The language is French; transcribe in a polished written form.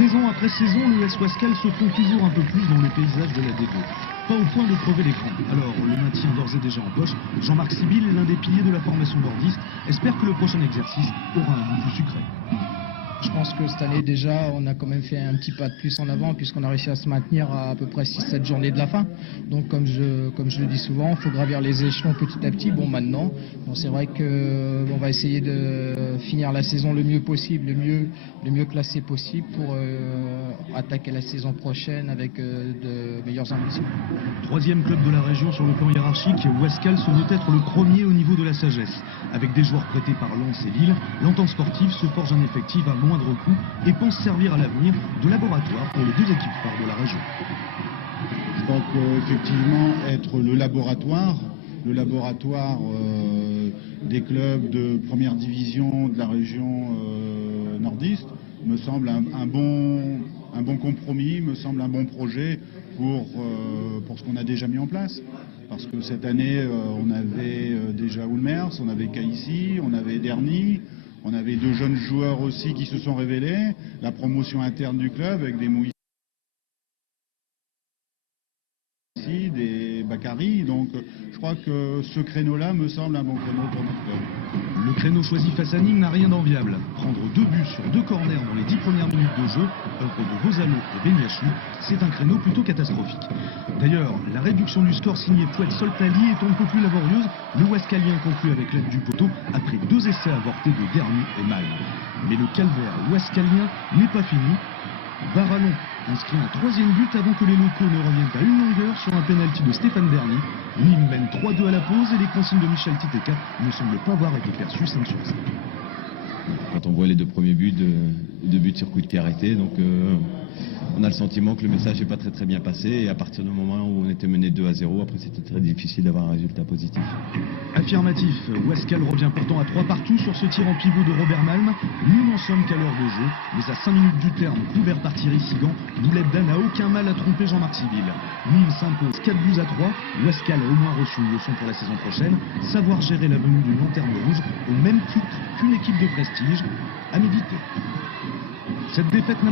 Saison après saison, l'US Wascal se fond toujours un peu plus dans le paysage de la D2. Pas au point de crever l'écran. Alors, le maintien d'ores et déjà en poche, Jean-Marc Sibyl, l'un des piliers de la formation nordiste, espère que le prochain exercice aura un goût plus sucré. Je pense que cette année déjà, on a quand même fait un petit pas de plus en avant puisqu'on a réussi à se maintenir à peu près 6-7 journées de la fin. Donc comme je le dis souvent, il faut gravir les échelons petit à petit. Bon maintenant, c'est vrai qu'on va essayer de finir la saison le mieux possible, le mieux classé possible pour attaquer la saison prochaine avec de meilleures ambitions. Troisième club de la région sur le plan hiérarchique, Wascal se veut être le premier au niveau de la sagesse. Avec des joueurs prêtés par Lens et Lille, l'entente sportive se forge un effectif à moindre coût et pense servir à l'avenir de laboratoire pour les deux équipes phares de la région. Je crois qu'effectivement, être le laboratoire des clubs de première division de la région nordiste me semble un bon compromis, me semble un bon projet pour ce qu'on a déjà mis en place. Parce que cette année, on avait déjà Oulmers, on avait Caïssi, on avait Derny, on avait deux jeunes joueurs aussi qui se sont révélés, la promotion interne du club avec des Mouissi, des Bakary. Donc je crois que ce créneau-là me semble un bon créneau pour notre club. Le créneau choisi face à Nîmes n'a rien d'enviable. Prendre 2 buts sur 2 corners dans les 10 premières minutes de jeu, œuvre de Vosalo et Benyachou, c'est un créneau plutôt catastrophique. D'ailleurs, la réduction du score signé Fouette Soltali est un peu plus laborieuse. Le Wascalien conclut avec l'aide du poteau après 2 essais avortés de Derny et Mal. Mais le calvaire wascalien n'est pas fini. Varalon inscrit un 3e but avant que les locaux ne reviennent à une longueur sur un pénalty de Stéphane Derny. Nîmes mène 3-2 à la pause et les consignes de Michel Titeka ne semblent pas avoir été perçues 5 sur 5. Quand on voit les 2 premiers buts, 2 buts sur coup de pied arrêté, donc on a le sentiment que le message n'est pas très bien passé et à partir du moment où on était mené 2-0, après c'était très difficile d'avoir un résultat positif. Affirmatif, Wascal revient pourtant à 3 partout sur ce tir en pivot de Robert Malm. Nous n'en sommes qu'à l'heure de jeu, mais à 5 minutes du terme, couvert par Thierry Sigan, Boulebda n'a aucun mal à tromper Jean-Marc Sibyl. Nîmes s'impose 4-3. Wascal a au moins reçu une leçon pour la saison prochaine, savoir gérer la venue d'une lanterne rouge au même titre qu'une équipe de prestige, à méditer. Cette défaite n'a